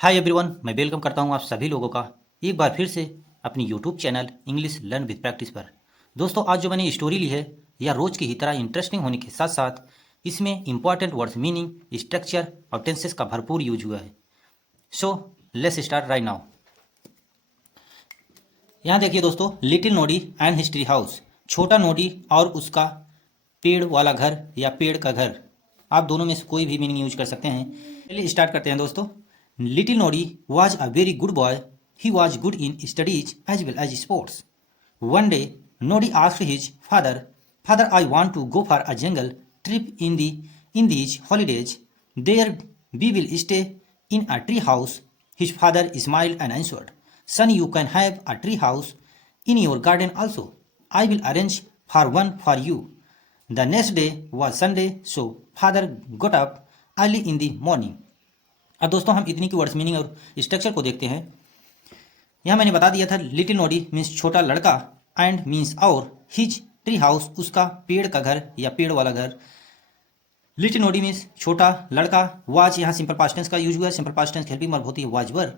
Hi everyone, मैं welcome करता हूं आप सभी लोगों का एक बार फिर से अपनी YouTube channel English learn with practice पर। दोस्तों, आज जो मैंने स्टोरी ली है यह रोज की ही तरह इंटरेस्टिंग होने के साथ साथ इसमें इंपॉर्टेंट वर्ड्स, मीनिंग, स्ट्रक्चर और टेंसेस का भरपूर यूज हुआ है। So let's start right now. यहाँ देखिए दोस्तों, लिटिल नोडी एंड हिस्ट्री हाउस, छोटा नोडी और उसका पेड़ वाला घर या पेड़ का घर, आप दोनों में से कोई भी मीनिंग यूज कर सकते हैं। चलिए स्टार्ट करते हैं दोस्तों। Little Noddy was a very good boy, he was good in studies as well as sports. One day Noddy asked his father, father I want to go for a jungle trip in these holidays, there we will stay in a tree house. His father smiled and answered, son, you can have a tree house in your garden also. I will arrange for one for you. The next day was Sunday, so father got up early in the morning. अब दोस्तों हम इतनी की words, meaning और structure को देखते हैं। यहाँ मैंने बता दिया था लिटिल नोडी मीन्स छोटा लड़का, एंड मीन्स और, हिज ट्री हाउस उसका पेड़ का घर या पेड़ वाला घर। लिटिल नोडी मीन्स छोटा लड़का, वाज यहाँ सिंपल पास्ट टेंस का यूज हुआ है। Simple past tense helping verb होती है वाज वर,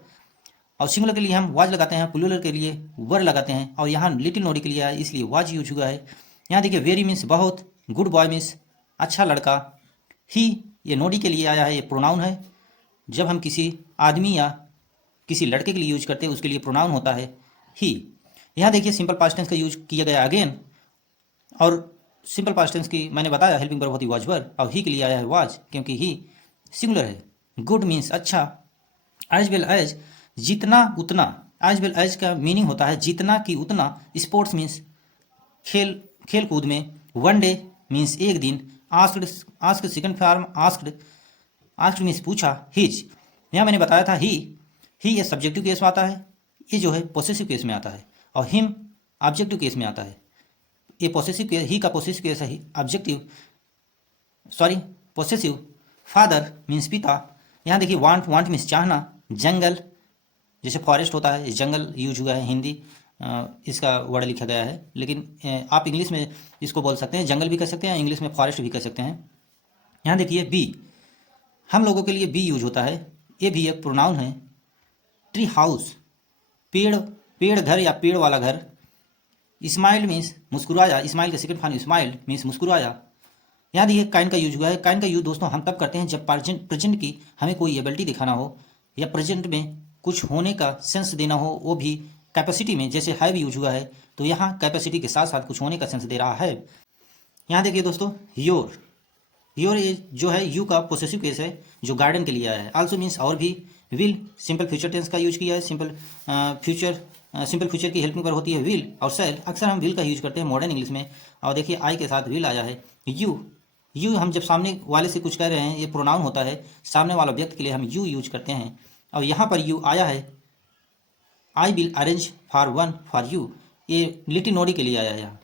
और सिंगुलर के लिए हम वाज लगाते हैं, प्लूरल के लिए वर लगाते हैं, और यहाँ लिटिल नोडी के लिए है इसलिए वाज यूज हुआ है। यहाँ देखिए वेरी मीन्स बहुत, गुड बॉय मीन्स अच्छा लड़का, ही ये नोडी के लिए आया है, ये प्रोनाउन है। जब हम किसी आदमी या किसी लड़के के लिए यूज करते हैं उसके लिए प्रोनाउन होता है ही। यहाँ देखिए सिंपल पास्ट टेंस का यूज किया गया अगेन, और सिंपल पास्ट टेंस की मैंने बताया हेल्पिंग वर्ब होती वाज वर, और ही के लिए आया है वाज क्योंकि ही सिंगुलर है। गुड मीन्स अच्छा, एज वेल एज जितना उतना, एज वेल एज का मीनिंग होता है जितना कि उतना। स्पोर्ट्स मीन्स खेल, खेल कूद में। वन डे मीन्स एक दिन। Asked, asked second form asked, asked means पूछा। हिज यहाँ मैंने बताया था ही ये सब्जेक्टिव केस में आता है, ये जो है पोसेसिव केस में आता है, और हिम ऑब्जेक्टिव केस में आता है। ये पोसेसिव केस, ही का पोसेसिव केस है objective, sorry possessive. Father means पिता। यहाँ देखिए वांट, वांट मीन्स चाहना। जंगल जैसे फॉरेस्ट होता है, जंगल यूज हुआ है, हिंदी इसका वर्ड लिखा गया है, लेकिन आप इंग्लिश में इसको बोल सकते हैं, जंगल भी कह सकते हैं, इंग्लिश में फॉरेस्ट भी कह सकते हैं। यहाँ देखिए बी, हम लोगों के लिए बी यूज होता है, ये भी एक प्रोनाउन है। ट्री हाउस पेड़, पेड़ घर या पेड़ वाला घर। स्माइल मीन्स मुस्कुराया, स्माइल का सेकंड फॉर्म स्माइल मीन्स मुस्कुराया। यहाँ देखिए काइंड का यूज हुआ है। काइंड का यूज दोस्तों हम तब करते हैं जब प्रेजेंट की हमें कोई एबिलिटी दिखाना हो, या प्रेजेंट में कुछ होने का सेंस देना हो, वो भी कैपेसिटी में, जैसे हैव यूज हुआ है तो यहाँ कैपेसिटी के साथ साथ कुछ होने का सेंस दे रहा है। यहाँ देखिए दोस्तों योर, योर जो है यू का पोसेसिव केस है जो गार्डन के लिए आया है। आल्सो मीन्स और भी। विल सिंपल फ्यूचर टेंस का यूज किया है। सिंपल फ्यूचर की हेल्पिंग पर होती है विल और सेल। अक्सर हम विल का यूज करते हैं मॉडर्न इंग्लिश में, और देखिए आई के साथ विल आया है। यू हम जब सामने वाले से कुछ कह रहे हैं, ये प्रोनाउन होता है, सामने वाला व्यक्ति के लिए हम यू यूज करते हैं, और यहाँ पर यू आया है। आई will arrange for one for you, ये लिटिल नोडी के लिए आया है।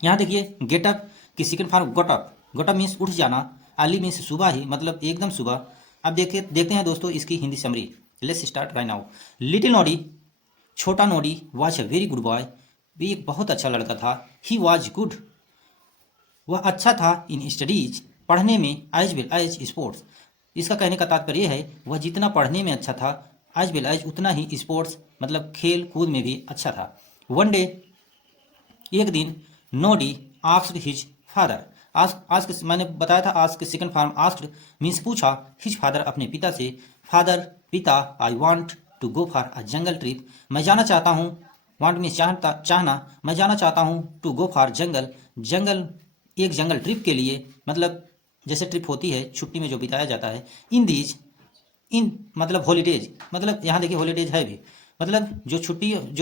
यहाँ देखिए गेटअप की सेकंड फॉर्म गोटअप। गोटअप मीन्स उठ जाना, अर्ली मीन्स सुबह ही, मतलब एकदम सुबह। अब देखते हैं दोस्तों इसकी Hindi summary. Let's start right now. Little Noddy छोटा Noddy was a very good boy, भी एक बहुत अच्छा लड़का था। ही वॉज गुड, वह अच्छा था। इन स्टडीज पढ़ने में, एज वेल एज स्पोर्ट्स, इसका कहने का तात्पर्य है वह जितना पढ़ने में अच्छा था, एज वेल एज उतना ही स्पोर्ट्स मतलब खेल कूद में भी अच्छा था। वन डे एक दिन, Noddy asked his father, ask मैंने बताया था ask second form asked means पूछा। हिज फादर अपने पिता से, फादर पिता। I want to go for a jungle trip, मैं जाना चाहता हूँ। वांट मीन्स चाहना, मैं जाना चाहता हूँ। टू गो फॉर जंगल, जंगल एक जंगल ट्रिप के लिए, मतलब जैसे ट्रिप होती है छुट्टी में जो बिताया जाता है। इन दीज, इन मतलब हॉलीडेज, मतलब यहाँ देखिए हॉलीडेज है भी, मतलब जो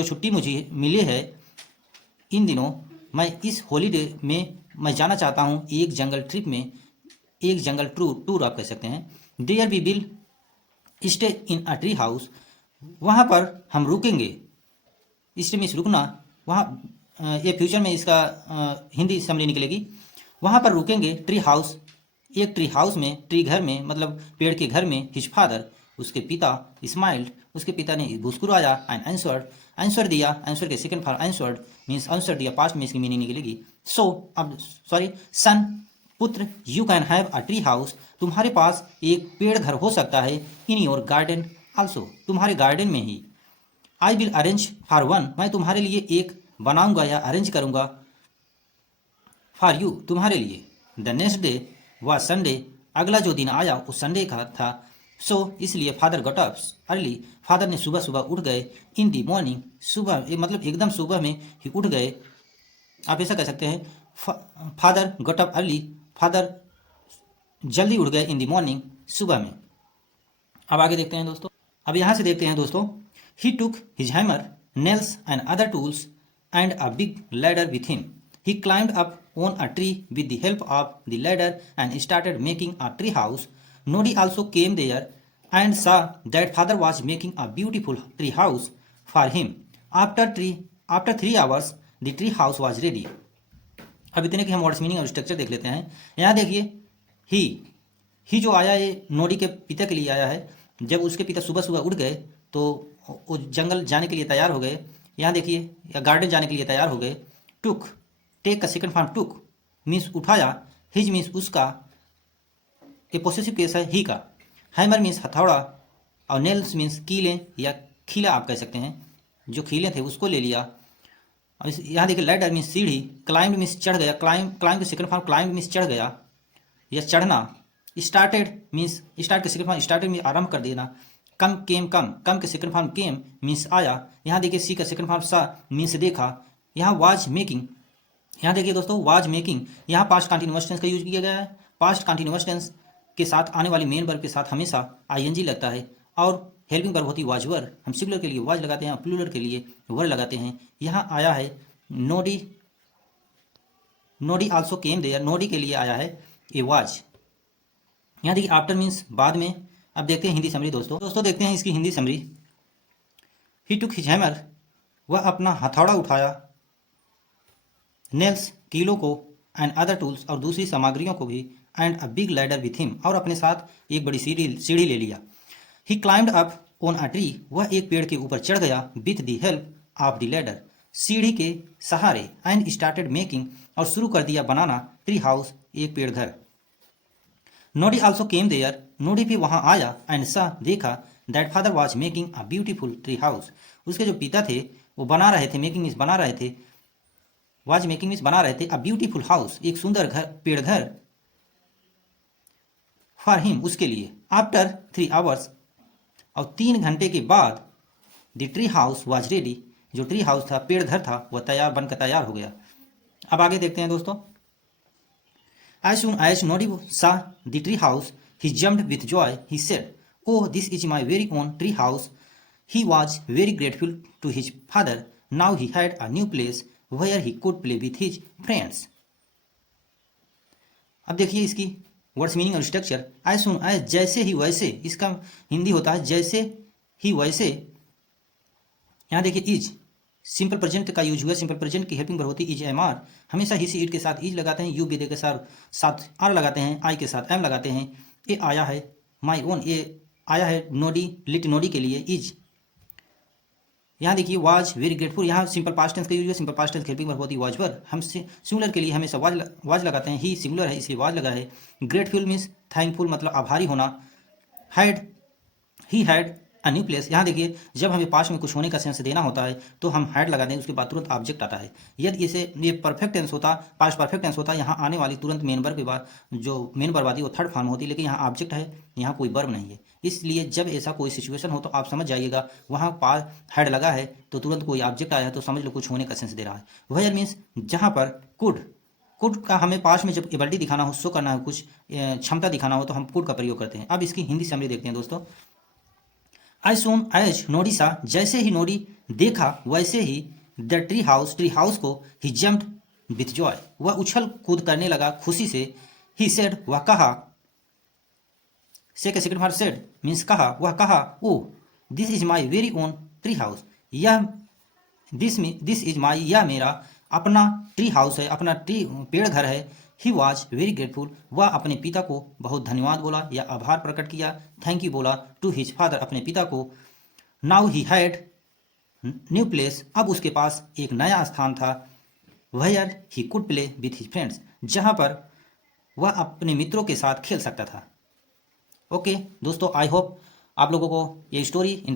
छुट्टी मुझे मिली है इन दिनों, मैं इस हॉलीडे में मैं जाना चाहता हूँ एक जंगल ट्रिप में, एक जंगल टूर आप कह सकते हैं। There we will stay in a tree house, वहाँ पर हम रुकेंगे। स्टे मीन्स रुकना, वहाँ ये फ्यूचर में इसका हिंदी समरी निकलेगी। वहाँ पर रुकेंगे ट्री हाउस, एक ट्री हाउस में, ट्री घर में, मतलब पेड़ के घर में। हिज फादर उसके पिता, स्माइल्ड उसके पिता ने मुस्कुराया, एंड आंसर्ड आंसर दिया। आंसर के second form answered means answer दिया, पास्ट में इसकी मीनिंग निकलेगी। अब सॉरी सन पुत्र, you can have a tree house, तुम्हारे पास एक पेड़ घर हो सकता है। इन योर गार्डन आल्सो, तुम्हारे गार्डन में ही। I will arrange for one, मैं तुम्हारे लिए एक बनाऊंगा या अरेंज करूंगा। फॉर यू, तुम्हारे लिए। द नेक्स्ट डे व संडे, अगला जो दिन आया वो संडे का था। सो इसलिए father got up early, father ने सुबह सुबह उठ गए। इन दी मॉर्निंग, सुबह मतलब एकदम सुबह में ही उठ गए। आप ऐसा कह सकते हैं father got up early, father जल्दी उठ गए इन दी मॉर्निंग, सुबह में। अब आगे देखते हैं दोस्तों। अब यहाँ से देखते हैं दोस्तों। He took his hammer, nails and other tools and a big ladder with him. He climbed up on a tree with the help of the ladder and started making a tree house. Nodi also came there and saw that father was making a beautiful tree house for him. After 3 hours, the tree house was ready. अब इतने की हम words meaning और structure देख लेते हैं। यहाँ देखिए, ही जो आया ये नोडी के पिता के लिए आया है। जब उसके पिता सुबह सुबह उठ गए तो वो जंगल जाने के लिए तैयार हो गए। यहाँ देखिए, या गार्डन जाने के लिए तैयार हो गए। टुक, टेक का सेकंड फॉर्म टुक मीन्स उठाया, हिज मीन्स उसका, ये पोसेसिव केस है ही का। हैमर मीन्स हथौड़ा और नेल्स मीन्स कीलें या खीला आप कह सकते हैं, जो खीले थे उसको ले लिया। और यहाँ देखिए लैडर मीन्स सीढ़ी, क्लाइंब मीन्स चढ़ गया, क्लाइंब का सेकंड फॉर्म क्लाइंब मीन्स चढ़ गया या चढ़ना। स्टार्टेड मीन्स स्टार्ट के सेकंड फॉर्म स्टार्टेड मीन्स आरंभ कर देना। कम केम कम के सेकंड फॉर्म केम मीन्स आया। यहाँ देखिए सी का सेकंड फॉर्म सा मीन्स देखा। यहाँ वाज मेकिंग, यहाँ देखिए दोस्तों वाज मेकिंग, यहाँ पास्ट कंटिन्यूअस टेंस का यूज किया गया है। पास्ट कंटिन्यूअस टेंस के साथ आने वाली मेन वर्ब के साथ हमेशा आईएनजी लगता है और हेल्पिंग वर्ब होती है वाज वर। हम सिंगुलर के लिए वाज लगाते हैं और प्लूरल के लिए वर लगाते हैं। यहाँ आया है नोडी, नोडी आल्सो केम देयर, नोडी के लिए आया है ए वाज। यहाँ देखिए आफ्टर मीन्स बाद में। अब देखते हैं हिंदी समरी दोस्तों देखते हैं इसकी हिंदी समरी। ही टुक हिज हैमर, वह अपना हथौड़ा उठाया। नेल्स कीलों को, एंड अदर टूल्स और दूसरी सामग्रियों को भी, and a big ladder with him और अपने साथ एक बड़ी सीढ़ी ले लिया। He climbed up on a tree, वह एक पेड़ के ऊपर चढ़ गया। With the help of the ladder, सीढ़ी के सहारे। एंड स्टार्टेड मेकिंग और शुरू कर दिया बनाना, ट्री हाउस एक पेड़ घर। नोडी आल्सो केम देयर, नोडी भी वहां आया। एंड सा देखा that father was making a beautiful tree house, उसके जो पिता थे वो बना रहे थे, मेकिंग मीन्स बना रहे थे, वाज मेकिंग मीन्स बना रहे थे, अ ब्यूटीफुल हाउस एक सुंदर घर, पेड़ घर। फॉर हिम उसके लिए। आफ्टर 3 आवर्स और 3 घंटे के बाद, the tree house was ready, जो ट्री हाउस था पेड़ घर था वह तैयार बनकर तैयार हो गया। अब आगे देखते हैं दोस्तों। As soon as Noddy saw the tree house he jumped with joy, he said oh this is my very own tree house. He was very grateful to his father, now he had a new place where he could play with his friends. अब देखिए इसकी words meaning और structure. As soon as जैसे ही वैसे, इसका हिंदी होता है जैसे ही वैसे। यहाँ देखिए इज सिंपल प्रेजेंट का यूज हुआ। सिंपल प्रेजेंट की हेल्पिंग वर्ब होती है इज एम आर। हमेशा ही सी इट के साथ इज लगाते हैं, यू बी दे के साथ आर लगाते हैं, आई के साथ एम लगाते हैं। ये आया है माई ओन, ये आया है नोडी, लिट नोडी के लिए इज। यहाँ देखिए वाज वेरी ग्रेटफुल, यहाँ सिंपल पास्ट टेंस का यूज है। Simple past tense helping verb होती है वाज वर। हम सिंगुलर के लिए हमेशा वाज लगाते हैं, ही सिंगुलर है इसलिए वाज लगा है। ग्रेटफुल मीन्स थैंकफुल मतलब आभारी होना। Had, he had a new place, यहाँ देखिए जब हमें पास्ट में कुछ होने का सेंस देना होता है तो हम हैड लगाते हैं, उसके बाद तुरंत ऑब्जेक्ट आता है। यदि इसे ये परफेक्ट टेंस होता, पास्ट परफेक्ट टेंस होता, यहाँ आने वाली तुरंत मेन वर्ब के बाद जो मेन वर्ब आती है वो थर्ड फॉर्म होती है, लेकिन यहाँ ऑब्जेक्ट है, यहाँ कोई वर्ब नहीं है। इसलिए जब ऐसा कोई सिचुएशन हो तो आप समझ जाइएगा वहाँ पास हैड लगा है तो तुरंत कोई ऑब्जेक्ट आया है तो समझ लो कुछ होने का सेंस दे रहा है। वेयर मीन्स जहाँ पर कुड का हमें पास्ट में जब एबिलिटी दिखाना हो, शो करना हो, कुछ क्षमता दिखाना हो तो हम कुड का प्रयोग करते हैं। अब इसकी हिंदी समरी देखते हैं दोस्तों। एज सून एज नोडी सा, जैसे ही नोडी देखा वैसे ही, द ट्री हाउस को, ही जम्प्ड विथ जॉय, वह उछल कूद करने लगा खुशी से। ही सेड, वह कहा, से के सेकंड फॉर्म सेड मीन्स कहा, वह कहा oh this is my very own tree house, यह दिस इज माई, यह मेरा अपना ट्री हाउस है, अपना ट्री पेड़ घर है। ही वॉज वेरी ग्रेटफुल, वह अपने पिता को बहुत धन्यवाद बोला या आभार प्रकट किया, थैंक यू बोला, टू हिज फादर अपने पिता को। Now he had new place, अब उसके पास एक नया स्थान था। Where he could play with his friends, जहाँ पर वह अपने मित्रों के साथ खेल सकता था। ओके दोस्तों, आई होप आप लोगों को ये स्टोरी